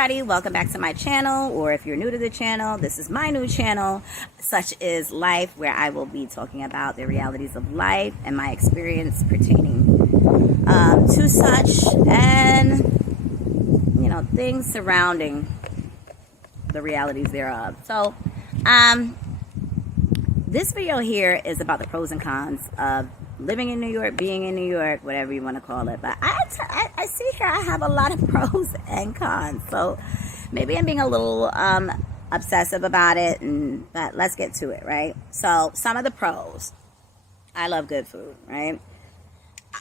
everybody, welcome back to my channel, or if you're new to the channel, this is my new channel, Such Is Life, where I will be talking about the realities of life and my experience pertaining to such, and things surrounding the realities thereof. So this video here is about the pros and cons of living in New York, being in New York, whatever you want to call it. But I see here I have a lot of pros and cons. So maybe I'm being a little obsessive about it, but let's get to it, right? So some of the pros. I love good food, right?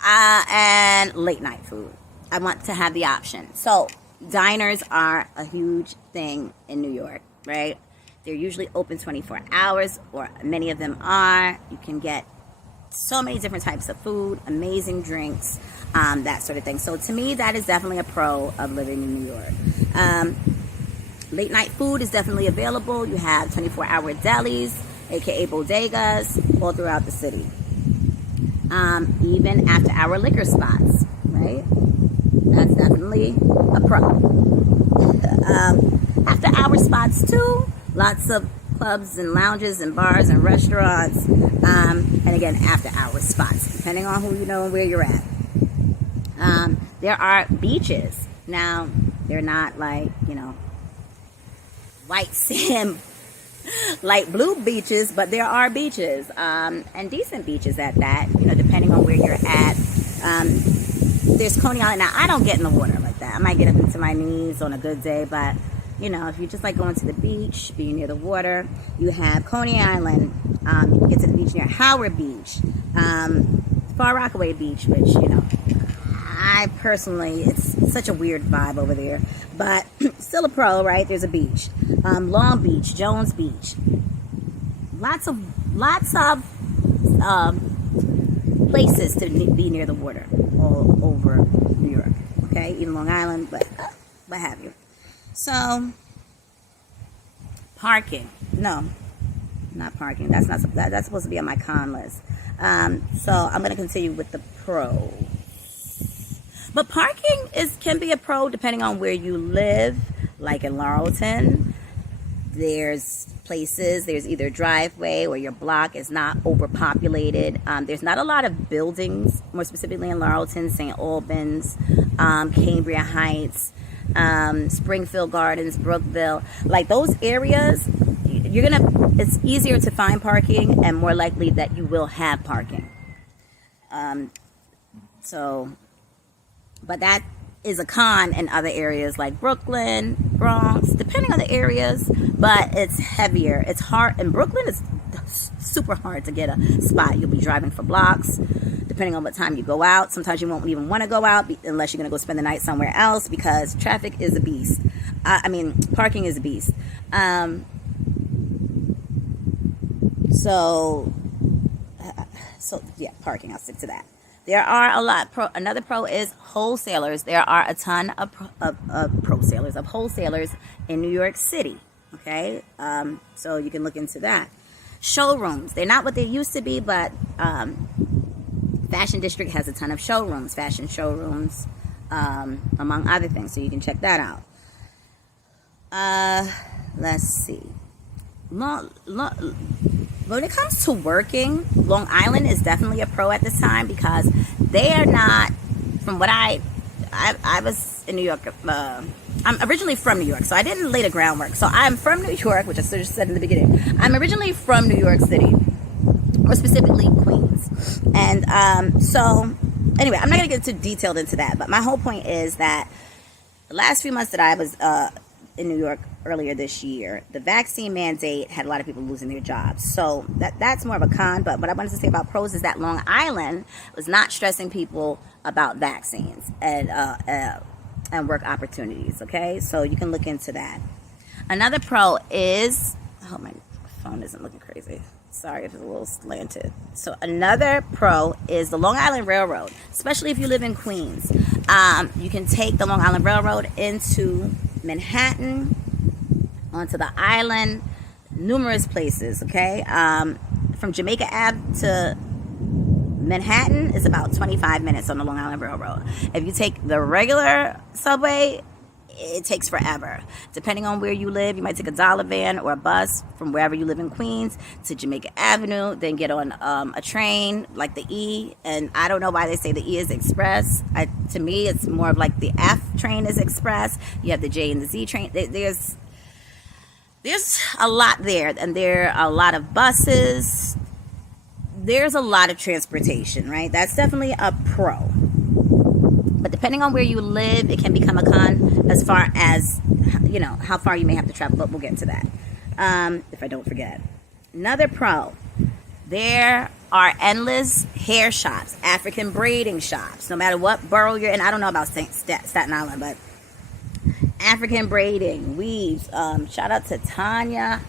And late night food. I want to have the option. So diners are a huge thing in New York, right? They're usually open 24 hours, or many of them are. You can get so many different types of food, amazing drinks, that sort of thing. So to me, that is definitely a pro of living in New York. Late night food is definitely available. You have 24-hour delis, aka bodegas, all throughout the city. Even after-hour liquor spots, right? That's definitely a pro. After-hour spots too, lots of clubs and lounges and bars and restaurants, and again, after-hour spots, depending on who you know and where you're at. There are beaches. Now, they're not like, white sand, light blue beaches, but there are beaches, and decent beaches at that, depending on where you're at. There's Coney Island. Now, I don't get in the water like that. I might get up into my knees on a good day, but if you just like going to the beach, being near the water, you have Coney Island. You can get to the beach near Howard Beach, Far Rockaway Beach, which, I personally, it's such a weird vibe over there, but still a pro, right? There's a beach. Long Beach, Jones Beach. Lots of places to be near the water all over New York, okay? Even Long Island, but what have you. So, parking. No, not parking. That's supposed to be on my con list. So I'm going to continue with the pros. But parking can be a pro depending on where you live. Like in Laurelton, there's places, there's either a driveway or your block is not overpopulated. There's not a lot of buildings, more specifically in Laurelton, St. Albans, Cambria Heights, Springfield Gardens, Brookville, like those areas, it's easier to find parking and more likely that you will have parking. But that is a con in other areas like Brooklyn, Bronx, depending on the areas, but it's heavier. It's hard. In Brooklyn, it's super hard to get a spot. You'll be driving for blocks, depending on what time you go out. Sometimes you won't even want to go out unless you're going to go spend the night somewhere else, because traffic is a beast. Parking is a beast. So yeah, parking, I'll stick to that. There are a lot. Another pro is wholesalers. There are a ton of wholesalers in New York City. Okay, so you can look into that. Showrooms. They're not what they used to be, but Fashion District has a ton of showrooms, fashion showrooms, among other things. So you can check that out. Let's see. When it comes to working, Long Island is definitely a pro at this time, because they are not, from what I was in New York, I'm originally from New York, so I didn't lay the groundwork. So I'm from New York, which I just said in the beginning. I'm originally from New York City, or specifically Queens. And so, anyway, I'm not going to get too detailed into that, but my whole point is that the last few months that I was in New York earlier this year, the vaccine mandate had a lot of people losing their jobs. So that's more of a con. But what I wanted to say about pros is that Long Island was not stressing people about vaccines and work opportunities. Okay, so you can look into that. Another pro is, I hope my phone isn't looking crazy. Sorry if it's a little slanted. So another pro is the Long Island Railroad, especially if you live in Queens. You can take the Long Island Railroad into Manhattan, onto the island, numerous places, okay? From Jamaica Ave to Manhattan is about 25 minutes on the Long Island Railroad. If you take the regular subway, it takes forever. Depending on where you live, you might take a dollar van or a bus from wherever you live in Queens to Jamaica Avenue, then get on a train like the E. And I don't know why they say the E is express. To me, it's more of like the F train is express. You have the J and the Z train. There's a lot there, and there are a lot of buses. There's a lot of transportation, right? That's definitely a pro. But depending on where you live, it can become a con as far as, you know, how far you may have to travel. But we'll get to that if I don't forget. Another pro, there are endless hair shops, African braiding shops, no matter what borough you're in. I don't know about Staten Island, but African braiding, weaves. Shout out to Tanya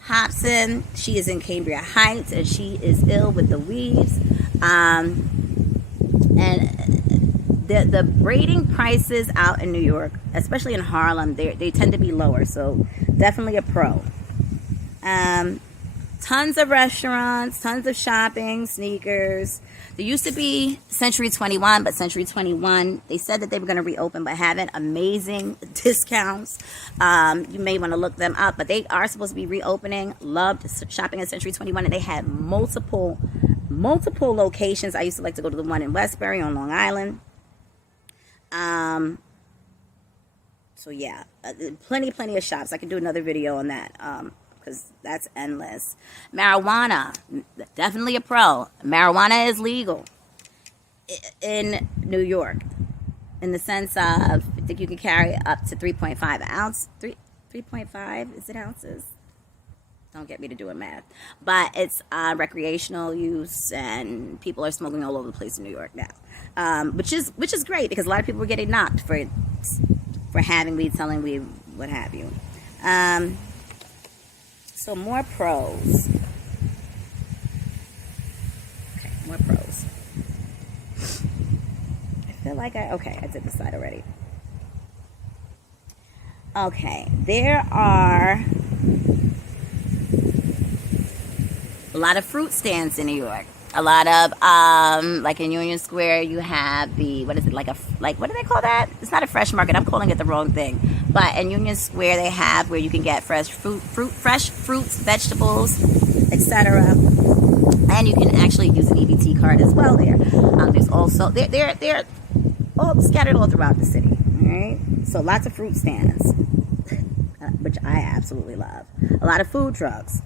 Hobson. She is in Cambria Heights, and she is ill with the weaves. And the braiding prices out in New York, especially in Harlem, they tend to be lower. So definitely a pro. Tons of restaurants, tons of shopping, sneakers. There used to be Century 21, but Century 21, they said that they were going to reopen, but haven't. Amazing discounts. You may want to look them up, but they are supposed to be reopening. Loved shopping at Century 21, and they had multiple locations. I used to like to go to the one in Westbury on Long Island. So yeah, plenty of shops. I could do another video on that. Because that's endless. Marijuana, definitely a pro. Marijuana is legal in New York, in the sense of, I think you can carry up to 3.5 ounce. 3.5, is it ounces? Don't get me to doing math. But it's recreational use, and people are smoking all over the place in New York now, which is great, because a lot of people were getting knocked for having weed, selling weed, what have you. So more pros. Okay, more pros. I feel like I did this side already. Okay, there are a lot of fruit stands in New York. A lot of, like in Union Square, you have the, what do they call that? It's not a fresh market. I'm calling it the wrong thing. But in Union Square, they have where you can get fresh fruits, vegetables, etc. And you can actually use an EBT card as well there. There's also, they're all scattered all throughout the city. All right? So lots of fruit stands, which I absolutely love. A lot of food trucks.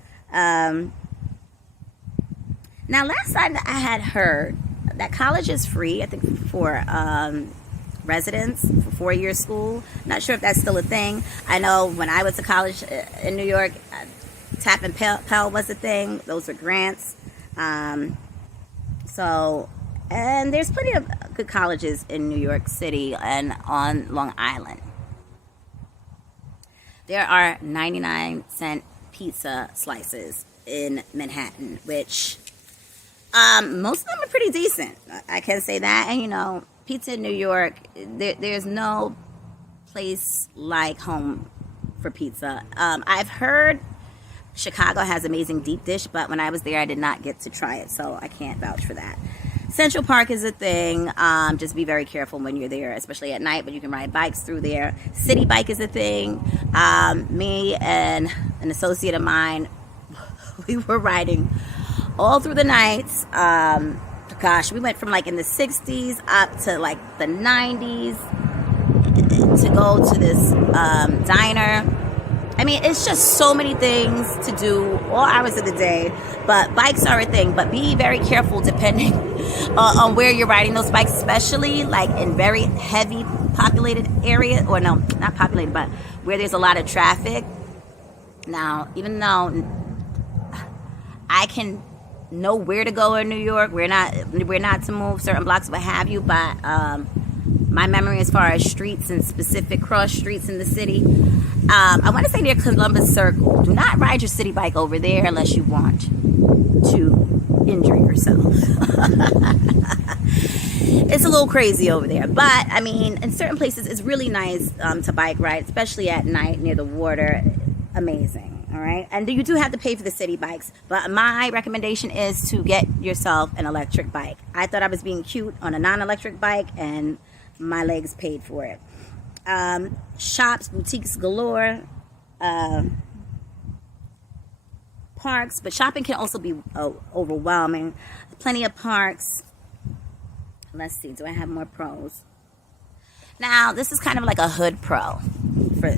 Now, last time I had heard that college is free, I think, for residents for 4-year school. Not sure if that's still a thing. I know when I went to college in New York, TAP and Pell was a thing. Those were grants. And there's plenty of good colleges in New York City and on Long Island. There are 99-cent pizza slices in Manhattan, which... most of them are pretty decent. I can say that. And, you know, pizza in New York, there's no place like home for pizza. I've heard Chicago has amazing deep dish, but when I was there, I did not get to try it, so I can't vouch for that. Central Park is a thing. Just be very careful when you're there, especially at night, but you can ride bikes through there. City Bike is a thing. Me and an associate of mine, we were riding all through the nights. Gosh, we went from like in the 60s up to like the 90s to go to this diner. I mean, it's just so many things to do all hours of the day, but bikes are a thing. But be very careful depending on where you're riding those bikes, especially like in very heavy populated areas, or no, not populated, but where there's a lot of traffic. Now, even though I can know where to go in New York, we're not to move certain blocks, what have you, but my memory as far as streets and specific cross streets in the city, I want to say near Columbus Circle. Do not ride your city bike over there unless you want to injure yourself. It's a little crazy over there, but I mean, in certain places it's really nice to bike ride, especially at night near the water. Amazing. All right, and you do have to pay for the city bikes, but my recommendation is to get yourself an electric bike. I thought I was being cute on a non-electric bike, and my legs paid for it. Shops, boutiques galore, parks, but shopping can also be overwhelming. Plenty of parks. Let's see, do I have more pros? Now, this is kind of like a hood pro for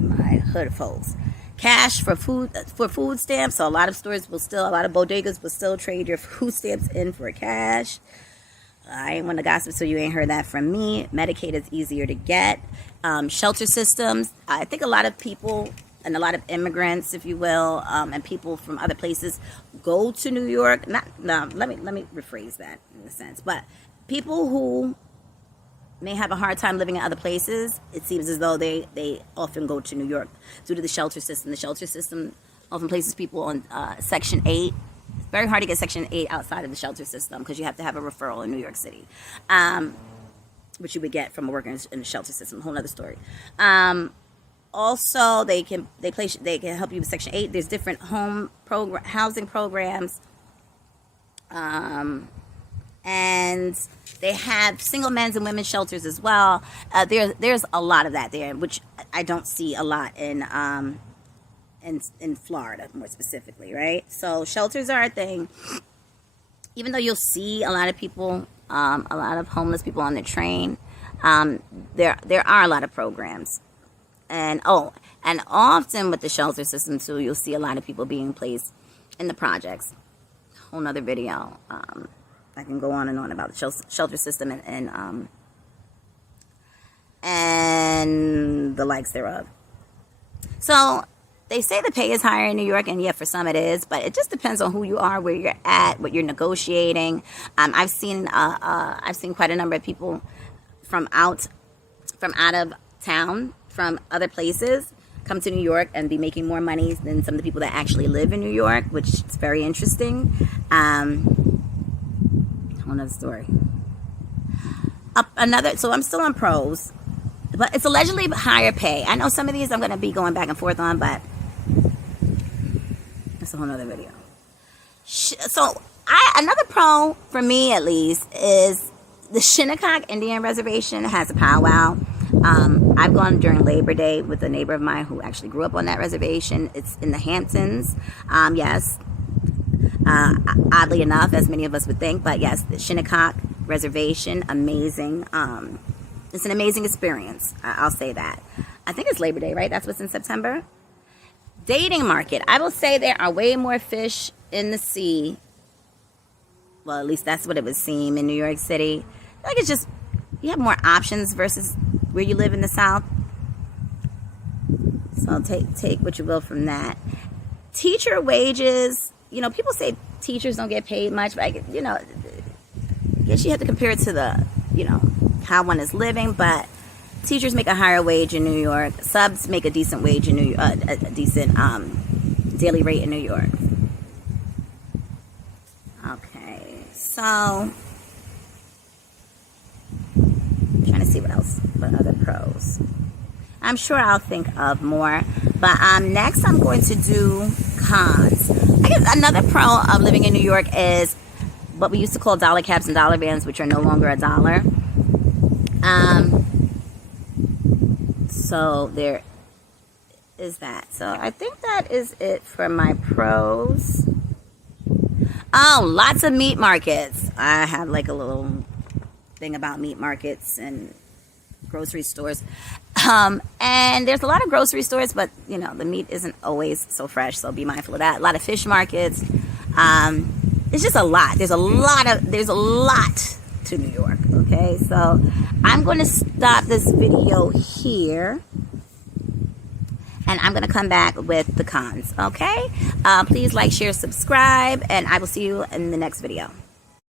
my hood folks. Cash for food stamps. So a lot of bodegas will still trade your food stamps in for cash. I ain't want to gossip, so you ain't heard that from me. Medicaid is easier to get. Shelter systems. I think a lot of people and a lot of immigrants, if you will, and people from other places go to New York. Let me rephrase that in a sense. But people who may have a hard time living in other places, it seems as though they often go to New York due to the shelter system. The shelter system often places people on Section 8. It's very hard to get Section 8 outside of the shelter system because you have to have a referral in New York City, which you would get from a worker in the shelter system. A whole other story. Also, they can help you with Section 8. There's different housing programs, and they have single men's and women's shelters as well. There's a lot of that there, which I don't see a lot in Florida, more specifically, right? So shelters are a thing. Even though you'll see a lot of people, a lot of homeless people on the train, there are a lot of programs. And often with the shelter system too, you'll see a lot of people being placed in the projects. Whole nother video. I can go on and on about the shelter system and the likes thereof. So they say the pay is higher in New York, and yeah, for some it is, but it just depends on who you are, where you're at, what you're negotiating. I've seen quite a number of people from out of town, from other places, come to New York and be making more money than some of the people that actually live in New York, which is very interesting. Another story. So I'm still on pros, but it's allegedly higher pay. I know some of these I'm going to be going back and forth on, but that's a whole nother video. So another pro for me, at least, is the Shinnecock Indian Reservation has a powwow. I've gone during Labor Day with a neighbor of mine who actually grew up on that reservation. It's in the Hamptons. Yes. Oddly enough, as many of us would think, but yes, the Shinnecock Reservation, amazing. It's an amazing experience. I'll say that. I think it's Labor Day, right? That's what's in September. Dating market. I will say there are way more fish in the sea. Well, at least that's what it would seem in New York City. I think it's just, you have more options versus where you live in the South. So take what you will from that. Teacher wages. People say teachers don't get paid much, but I guess you have to compare it to the, how one is living. But teachers make a higher wage in New York. Subs make a decent wage in New York, a decent daily rate in New York. Okay, so I'm trying to see what other pros. I'm sure I'll think of more, but next I'm going to do cons. I guess another pro of living in New York is what we used to call dollar cabs and dollar vans, which are no longer $1. So there is that. So I think that is it for my pros. Oh, lots of meat markets. I have like a little thing about meat markets and grocery stores. And there's a lot of grocery stores, but the meat isn't always so fresh, so be mindful of that. A lot of fish markets. It's just a lot. There's a lot to New York. Okay, so I'm going to stop this video here, and I'm going to come back with the cons. Okay, please like, share, subscribe, and I will see you in the next video.